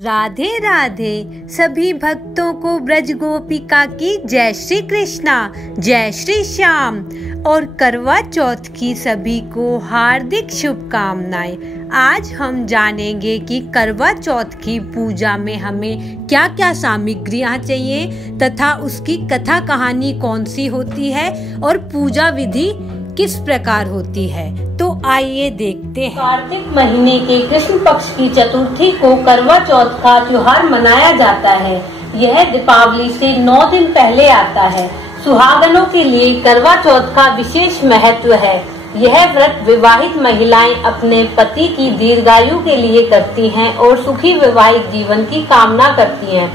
राधे राधे सभी भक्तों को ब्रज गोपिका की जय श्री कृष्णा, जय श्री श्याम और करवा चौथ की सभी को हार्दिक शुभकामनाएं। आज हम जानेंगे कि करवा चौथ की पूजा में हमें क्या क्या सामग्रियां चाहिए तथा उसकी कथा कहानी कौन सी होती है और पूजा विधि किस प्रकार होती है। तो आइए देखते हैं। कार्तिक महीने के कृष्ण पक्ष की चतुर्थी को करवा चौथ का त्योहार मनाया जाता है। यह दीपावली से 9 दिन पहले आता है। सुहागनों के लिए करवा चौथ का विशेष महत्व है। यह व्रत विवाहित महिलाएं अपने पति की दीर्घायु के लिए करती हैं और सुखी वैवाहिक जीवन की कामना करती हैं।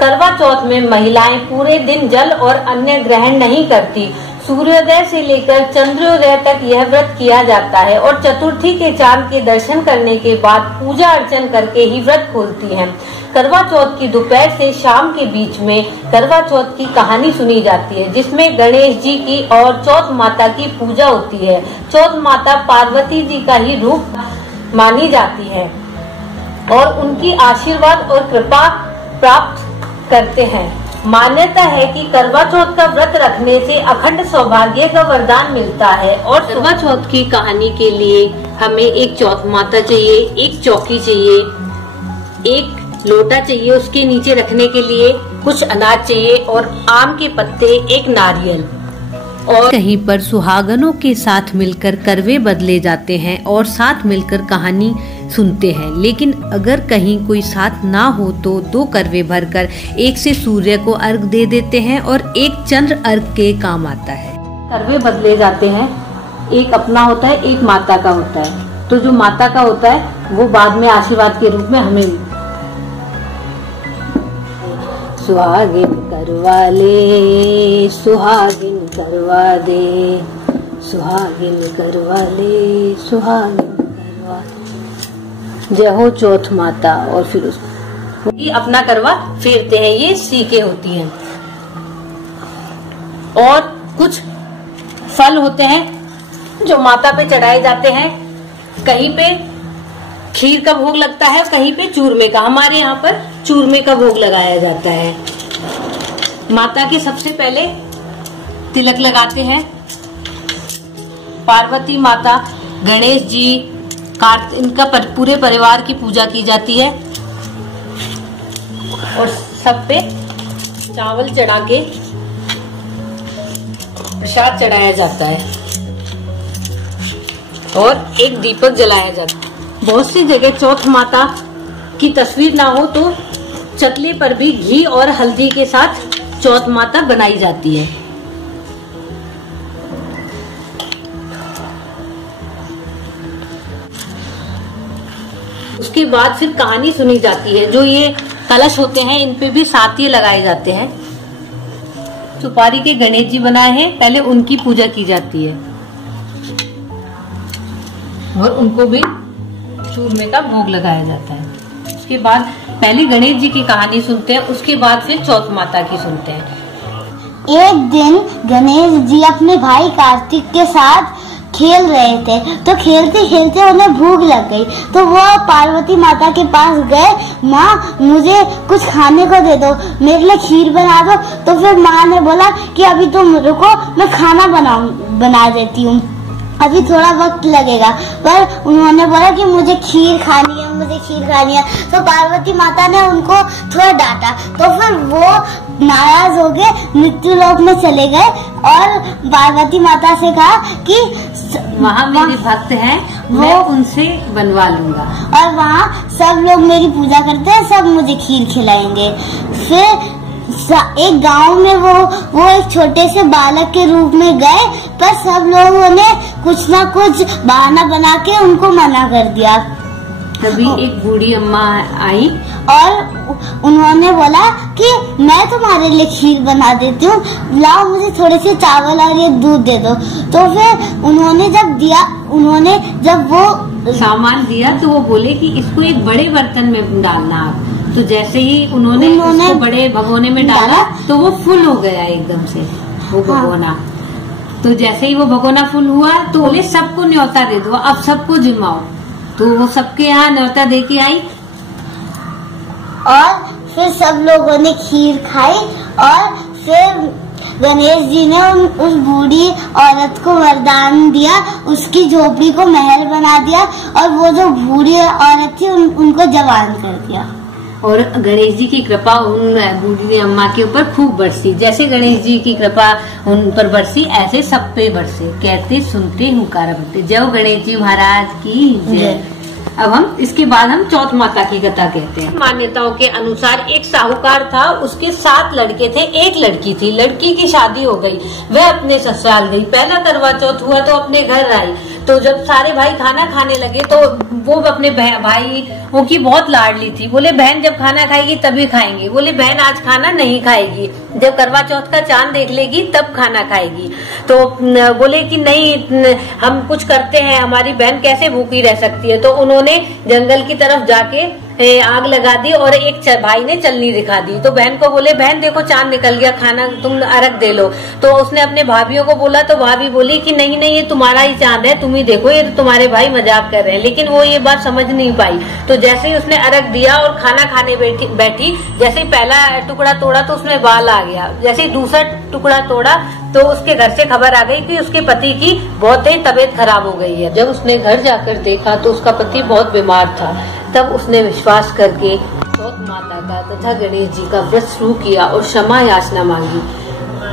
करवा चौथ में महिलाएं पूरे दिन जल और अन्य ग्रहण नहीं करती। सूर्योदय से लेकर चंद्रोदय तक यह व्रत किया जाता है और चतुर्थी के चांद के दर्शन करने के बाद पूजा अर्चन करके ही व्रत खोलती हैं। करवा चौथ की दोपहर से शाम के बीच में करवा चौथ की कहानी सुनी जाती है, जिसमें गणेश जी की और चौथ माता की पूजा होती है। चौथ माता पार्वती जी का ही रूप मानी जाती है और उनकी आशीर्वाद और कृपा प्राप्त करते हैं। मान्यता है कि करवा चौथ का व्रत रखने से अखंड सौभाग्य का वरदान मिलता है। और करवा चौथ की कहानी के लिए हमें एक चौथ माता चाहिए, एक चौकी चाहिए, एक लोटा चाहिए, उसके नीचे रखने के लिए कुछ अनाज चाहिए और आम के पत्ते, एक नारियल। और कहीं पर सुहागनों के साथ मिलकर करवे बदले जाते हैं और साथ मिलकर कहानी सुनते हैं। लेकिन अगर कहीं कोई साथ ना हो तो 2 करवे भरकर एक से सूर्य को अर्घ दे देते हैं और एक चंद्र अर्घ के काम आता है। करवे बदले जाते हैं, एक अपना होता है, एक माता का होता है। तो जो माता का होता है वो बाद में आशीर्वाद के रूप में हमें सुहागिन करवा ले, सुहागिन करवा दे, सुहागिन करवा ले, सुहागिन करवा दे। जय हो चौथ माता। और फिर उसको ये अपना करवा फेरते हैं। ये सीके होती हैं और कुछ फल होते हैं जो माता पे चढ़ाए जाते हैं। कहीं पे खीर का भोग लगता है, कहीं पे चूरमे का। हमारे यहाँ पर चूरमे का भोग लगाया जाता है। माता के सबसे पहले तिलक लगाते हैं। पार्वती माता, गणेश जी, इनका पूरे परिवार की पूजा की जाती है और सब पे चावल चढ़ा के प्रसाद चढ़ाया जाता है और एक दीपक जलाया जाता है। बहुत सी जगह चौथ माता की तस्वीर ना हो तो चकले पर भी घी और हल्दी के साथ चौथ माता बनाई जाती है। उसके बाद फिर कहानी सुनी जाती है। जो ये कलश होते हैं इन पे भी सातिये लगाए जाते हैं। सुपारी के गणेश जी बनाए हैं, पहले उनकी पूजा की जाती है और उनको भी चूरमे का भोग लगाया जाता है। उसके बाद पहले गणेश जी की कहानी सुनते हैं, उसके बाद फिर चौथ माता की सुनते हैं। एक दिन गणेश जी अपने भाई कार्तिक के साथ खेल रहे थे, तो खेलते खेलते उन्हें भूख लग गई, तो वो पार्वती माता के पास गए। माँ, मुझे कुछ खाने को दे दो, मेरे लिए खीर बना दो। तो फिर माँ ने बोला कि अभी तुम रुको, मैं खाना बना देती हूँ, अभी थोड़ा वक्त लगेगा। पर उन्होंने बोला कि मुझे खीर खानी है, मुझे खीर खानी है। तो पार्वती माता ने उनको थोड़ा डांटा, तो फिर वो नाराज हो गए, मृत्यु लोक में चले गए और पार्वती माता से कहा कि वहाँ मेरे भक्त हैं, मैं उनसे बनवा लूंगा और वहाँ सब लोग मेरी पूजा करते हैं, सब मुझे खीर खिलाएंगे। फिर एक गांव में वो एक छोटे से बालक के रूप में गए, पर सब लोगों ने कुछ ना कुछ बहाना बना के उनको मना कर दिया। तभी एक बूढ़ी अम्मा आई और उन्होंने बोला कि मैं तुम्हारे लिए खीर बना देती हूँ, लाओ मुझे थोड़े से चावल और ये दूध दे दो। तो फिर उन्होंने जब वो सामान दिया तो वो बोले कि इसको एक बड़े बर्तन में डालना आप। तो जैसे ही उन्होंने उसको बड़े भगोने में डाला तो वो फुल हो गया एकदम से वो भगोना। हाँ। तो जैसे ही वो भगोना फुल हुआ तो बोले सबको न्योता दे दो, अब सबको जिमाओ। तो वो सबके यहाँ न्योता दे के आई और फिर सब लोगों ने खीर खाई और फिर गणेश जी ने उस बूढ़ी औरत को वरदान दिया, उसकी झोपड़ी को महल बना दिया और वो जो बूढ़ी औरत थी उनको जवान कर दिया। और गणेश जी की कृपा उन बूढ़ी अम्मा के ऊपर खूब बरसी। जैसे गणेश जी की कृपा उन पर बरसी ऐसे सब पे बरसे। कहते सुनते हुंकारा भरते। जय गणेश जी महाराज की जय। अब हम इसके बाद हम चौथ माता की कथा कहते हैं। मान्यताओं के अनुसार एक साहूकार था, उसके 7 लड़के थे, एक लड़की थी। लड़की की शादी हो गई, वह अपने ससुराल गई। पहला करवा चौथ हुआ तो अपने घर आई। तो जब सारे भाई खाना खाने लगे तो वो अपने भाई वो की बहुत लाडली थी। बोले बहन जब खाना खाएगी तभी खाएंगे। बोले बहन आज खाना नहीं खाएगी, जब करवा चौथ का चांद देख लेगी तब खाना खाएगी। तो बोले कि नहीं, हम कुछ करते हैं, हमारी बहन कैसे भूखी रह सकती है। तो उन्होंने जंगल की तरफ जाके आग लगा दी और एक भाई ने चलनी दिखा दी। तो बहन को बोले बहन देखो चांद निकल गया, खाना तुम अर्घ दे लो। तो उसने अपने भाभीियों को बोला तो भाभी बोली कि नहीं नहीं ये तुम्हारा ही चांद है, तुम ही देखो, ये तुम्हारे भाई मजाक कर रहे हैं। लेकिन वो ये बात समझ नहीं पाई। तो जैसे ही उसने अर्घ दिया और खाना खाने बैठी, जैसे ही पहला टुकड़ा तोड़ा तो उसमें बाल आ गया। जैसे ही दूसरा टुकड़ा तोड़ा तो उसके घर से खबर आ गई कि उसके पति की बहुत ही तबीयत खराब हो गई है। जब उसने घर जाकर देखा तो उसका पति बहुत बीमार था। तब उसने विश्वास करके चौथ माता का तथा गणेश जी का व्रत शुरू किया और क्षमा याचना मांगी।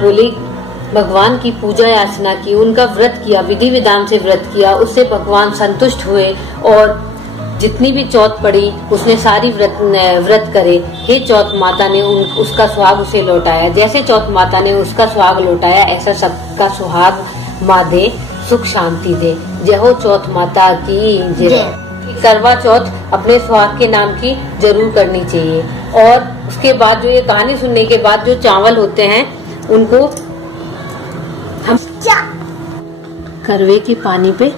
बोले भगवान की पूजा याचना की, उनका व्रत किया, विधि विधान से व्रत किया। उससे भगवान संतुष्ट हुए और जितनी भी चौथ पड़ी उसने सारी व्रत करे। हे चौथ माता ने उसका सुहाग उसे लौटाया। जैसे चौथ माता ने उसका सुहाग लौटाया ऐसा सबका सुहाग माँ दे, सुख शांति दे। जय हो चौथ माता की जय। करवा चौथ अपने सुहाग के नाम की जरूर करनी चाहिए। और उसके बाद जो ये कहानी सुनने के बाद जो चावल होते हैं उनको हम करवे के पानी पे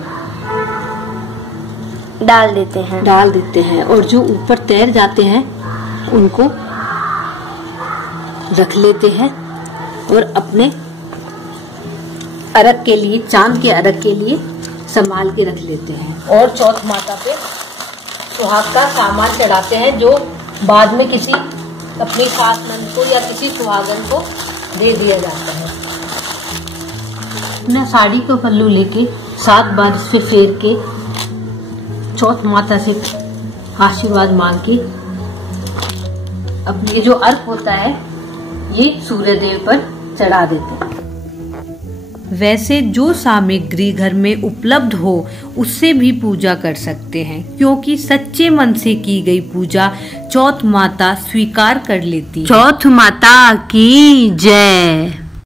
डाल देते हैं और जो ऊपर तैर जाते हैं उनको रख लेते हैं और अपने अर्घ के लिए, चांद के अर्घ के लिए संभाल के रख लेते हैं। और चौथ माता पे सुहाग का सामान चढ़ाते हैं जो बाद में किसी अपनी सास नंद को या किसी सुहागन को दे दिया जाता है। अपना साड़ी को पल्लू लेके 7 बार इस पे फेर के चौथ माता से आशीर्वाद मांग के अपने जो अर्घ होता है ये सूर्य देव पर चढ़ा देते हैं। वैसे जो सामग्री घर में उपलब्ध हो उससे भी पूजा कर सकते हैं, क्योंकि सच्चे मन से की गई पूजा चौथ माता स्वीकार कर लेती है। चौथ माता की जय।